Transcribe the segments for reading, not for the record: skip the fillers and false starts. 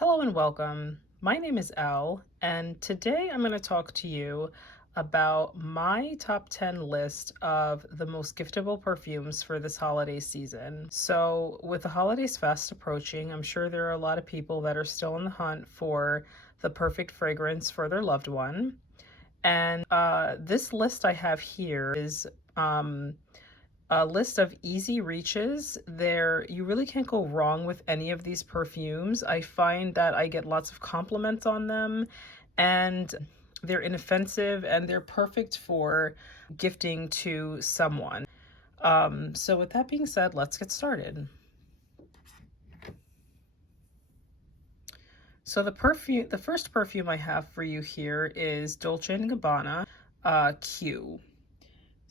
Hello and welcome. My name is Elle, and today I'm going to talk to you about my top 10 list of the most giftable perfumes for this holiday season. So, with the holidays fast approaching, I'm sure there are a lot of people that are still on the hunt for the perfect fragrance for their loved one. And this list I have here is a list of easy reaches. You really can't go wrong with any of these perfumes. I find that I get lots of compliments on them, and they're inoffensive and they're perfect for gifting to someone. So with that being said, let's get started. So the first perfume I have for you here is Dolce & Gabbana Q.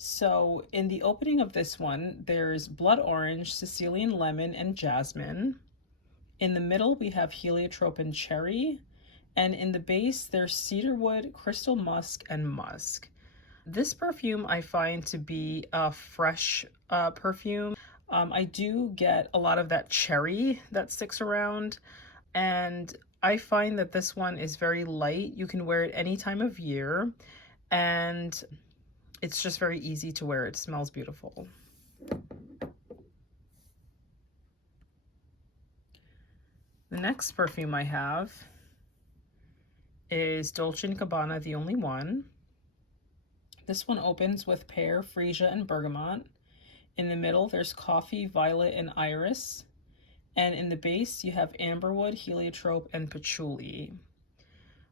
So in the opening of this one, there's blood orange, Sicilian lemon, and jasmine. In the middle, we have heliotrope and cherry. And in the base, there's cedarwood, crystal musk, and musk. This perfume I find to be a fresh perfume. I do get a lot of that cherry that sticks around. And I find that this one is very light. You can wear it any time of year. And it's just very easy to wear. It smells beautiful. The next perfume I have is Dolce & Gabbana The Only One. This one opens with pear, freesia, and bergamot. In the middle, there's coffee, violet, and iris. And in the base, you have amberwood, heliotrope, and patchouli.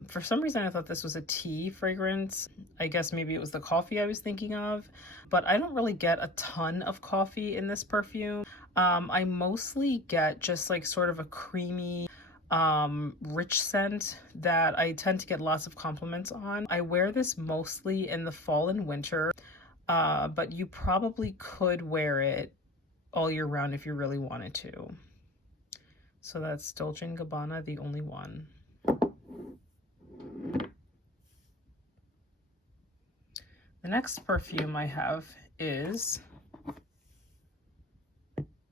For some reason, I thought this was a tea fragrance. I guess maybe it was the coffee I was thinking of, but I don't really get a ton of coffee in this perfume. I mostly get just like sort of a creamy, rich scent that I tend to get lots of compliments on. I wear this mostly in the fall and winter, but you probably could wear it all year round if you really wanted to. So that's Dolce & Gabbana The Only One. The next perfume I have is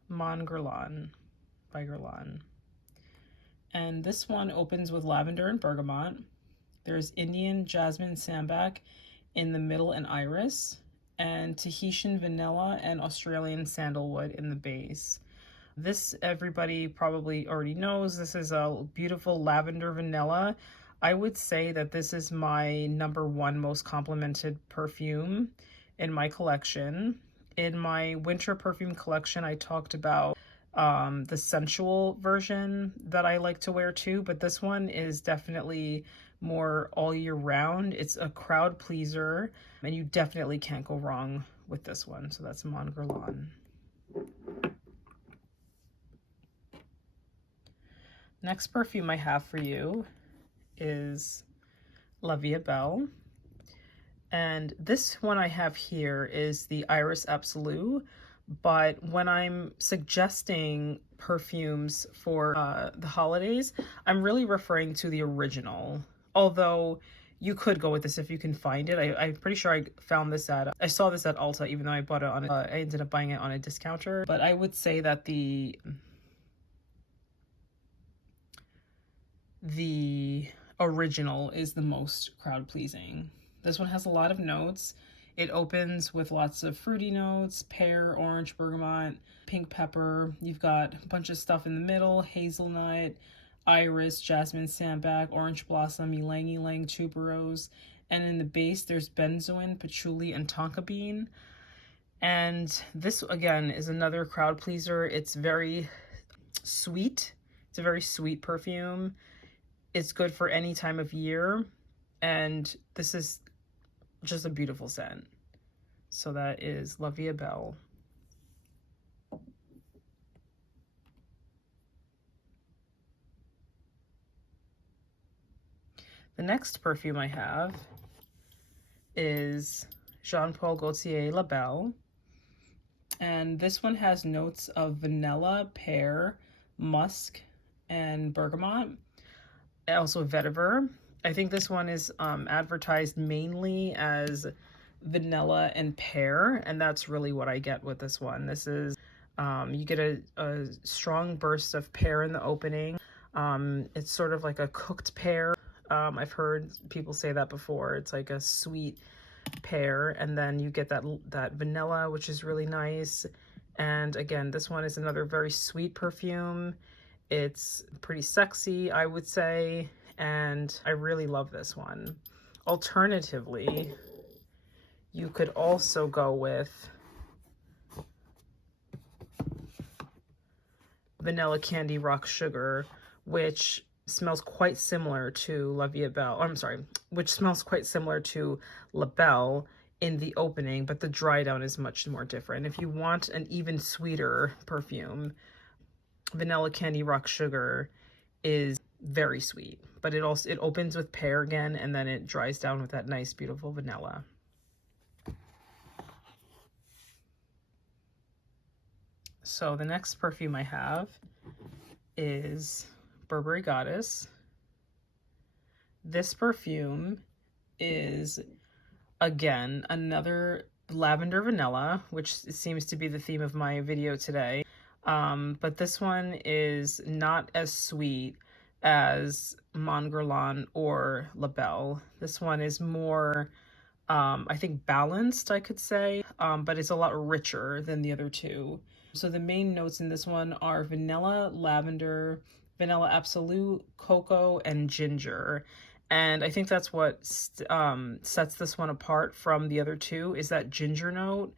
Mon Guerlain by Guerlain. And this one opens with lavender and bergamot. There's Indian jasmine sambac in the middle and iris, and Tahitian vanilla and Australian sandalwood in the base. This everybody probably already knows. This is a beautiful lavender vanilla. I would say that this is my number one most complimented perfume in my collection. In my winter perfume collection, I talked about the sensual version that I like to wear too, but this one is definitely more all year round. It's a crowd pleaser, and you definitely can't go wrong with this one. So that's Mon Guerlain. Next perfume I have for you is La Vie Belle. And this one I have here is the Iris Absolue, but when I'm suggesting perfumes for the holidays, I'm really referring to the original. Although you could go with this if you can find it. I'm pretty sure I found this I saw this at Ulta, even though I bought it on I ended up buying it on a discounter. But I would say that the original is the most crowd pleasing. This one has a lot of notes. It opens with lots of fruity notes, pear, orange, bergamot, pink pepper. You've got a bunch of stuff in the middle, hazelnut, iris, jasmine sambac, orange blossom, ylang ylang, tuberose. And in the base, there's benzoin, patchouli, and tonka bean. And this, again, is another crowd pleaser. It's very sweet. It's a very sweet perfume. It's good for any time of year, and this is just a beautiful scent. So that is La Vie Belle. The next perfume I have is Jean Paul Gaultier La Belle, and this one has notes of vanilla, pear, musk, and bergamot. Also vetiver. I think this one is advertised mainly as vanilla and pear, and that's really what I get with this one. This is, you get a strong burst of pear in the opening, It's sort of like a cooked pear. I've heard people say that before. It's like a sweet pear, and then you get that vanilla, which is really nice. And again, this one is another very sweet perfume. It's pretty sexy, I would say, and I really love this one. Alternatively, you could also go with Vanilla Candy Rock Sugar, which smells quite similar to La Vie Belle. I'm sorry, which smells quite similar to La Belle in the opening, but the dry down is much more different. If you want an even sweeter perfume, Vanilla Candy Rock Sugar is very sweet, but it opens with pear again, and then it dries down with that nice, beautiful vanilla. So the next perfume I have is Burberry Goddess. This perfume is, again, another lavender vanilla, which seems to be the theme of my video today. But this one is not as sweet as Mon Guerlain or La Belle. This one is more, I think, balanced, I could say, but it's a lot richer than the other two. So the main notes in this one are vanilla, lavender, vanilla absolute, cocoa, and ginger. And I think that's what sets this one apart from the other two, is that ginger note.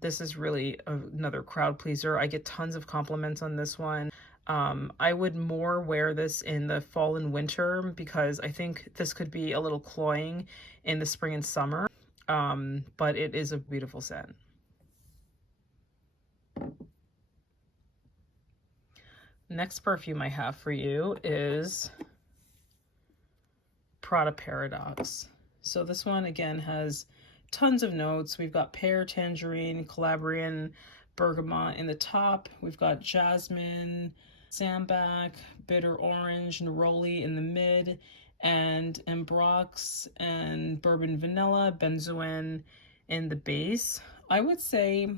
This is really another crowd pleaser. I get tons of compliments on this one. I would more wear this in the fall and winter because I think this could be a little cloying in the spring and summer, but it is a beautiful scent. Next perfume I have for you is Prada Paradox. So this one again has tons of notes. We've got pear, tangerine, Calabrian, bergamot in the top. We've got jasmine, sambac, bitter orange, neroli in the mid, and ambrox and bourbon vanilla, benzoin in the base. I would say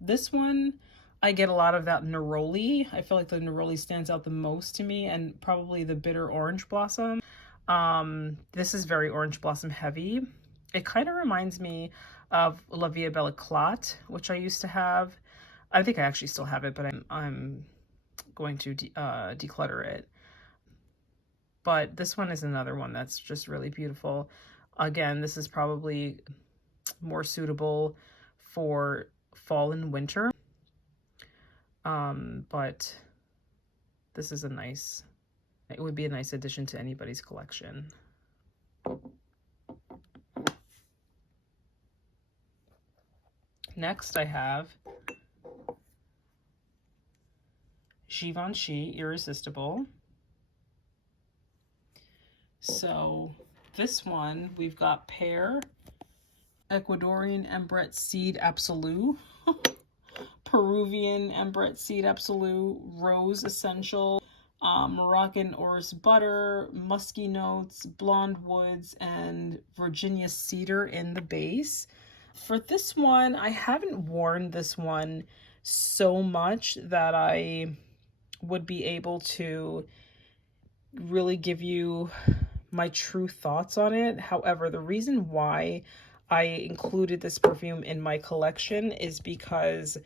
this one, I get a lot of that neroli. I feel like the neroli stands out the most to me, and probably the bitter orange blossom. This is very orange blossom heavy. It kind of reminds me of La Vie Belle Eclat, which I used to have. I think I actually still have it, but I'm going to declutter it. But this one is another one that's just really beautiful. Again, this is probably more suitable for fall and winter. But this is it would be a nice addition to anybody's collection. Next I have Givenchy Irresistible. So this one, we've got pear, Ecuadorian Ambrette Seed Absolute, Peruvian Ambrette Seed Absolute, Rose Essential, Moroccan Orris Butter, musky notes, blonde woods, and Virginia Cedar in the base. For this one, I haven't worn this one so much that I would be able to really give you my true thoughts on it. However, the reason why I included this perfume in my collection is because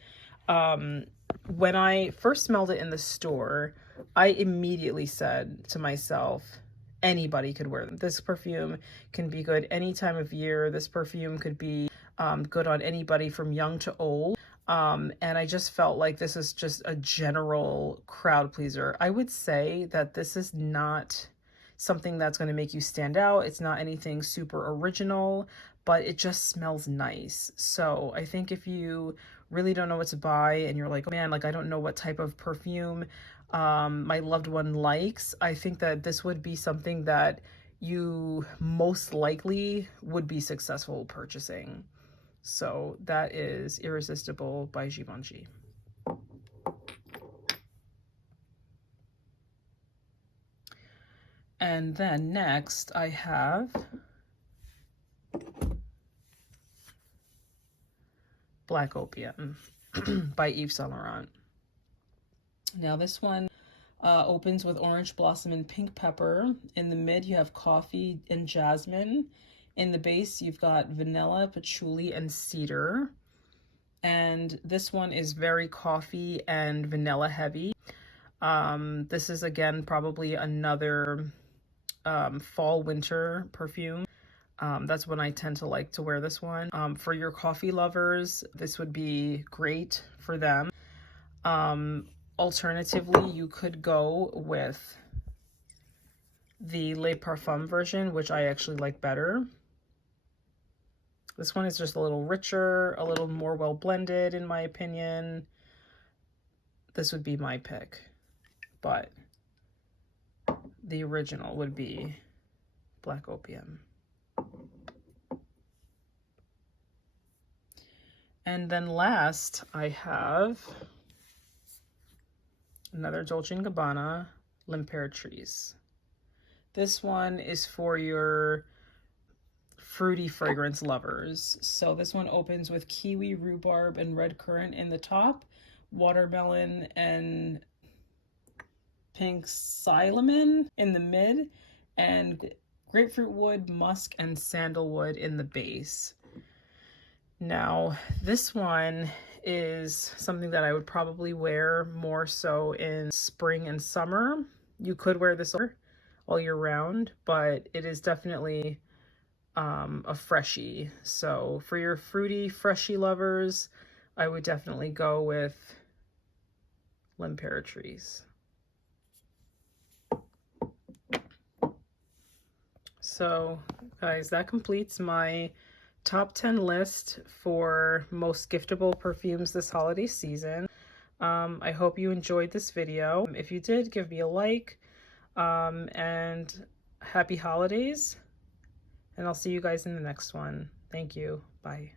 when I first smelled it in the store, I immediately said to myself, anybody could wear them. This perfume can be good any time of year. This perfume could be good on anybody from young to old. And I just felt like this is just a general crowd pleaser. I would say that this is not something that's going to make you stand out. It's not anything super original, but it just smells nice. So I think if you really don't know what to buy and you're like, oh man, like I don't know what type of perfume my loved one likes, I think that this would be something that you most likely would be successful purchasing. So that is Irresistible by Givenchy. And then next I have Black Opium by Yves Saint Laurent. Now this one Opens with orange blossom and pink pepper. In the mid, you have coffee and jasmine. In the base, you've got vanilla, patchouli, and cedar. And this one is very coffee and vanilla heavy. This is again probably another fall winter perfume. That's when I tend to like to wear this one. For your coffee lovers, this would be great for them. Alternatively, you could go with the Les Parfums version, which I actually like better. This one is just a little richer, a little more well blended in my opinion. This would be my pick, but the original would be Black Opium. And then last, I have another Dolce & Gabbana L'Imperatrice. This one is for your fruity fragrance lovers. So this one opens with kiwi, rhubarb, and red currant in the top, watermelon and pink cinnamon in the mid, and grapefruit wood, musk, and sandalwood in the base. Now, this one is something that I would probably wear more so in spring and summer. You could wear this all year round, but it is definitely a freshie. So for your fruity, freshy lovers, I would definitely go with L'Imperatrice. So guys, that completes my top 10 list for most giftable perfumes this holiday season. I hope you enjoyed this video. If you did, give me a like, and happy holidays, and I'll see you guys in the next one. Thank you. Bye.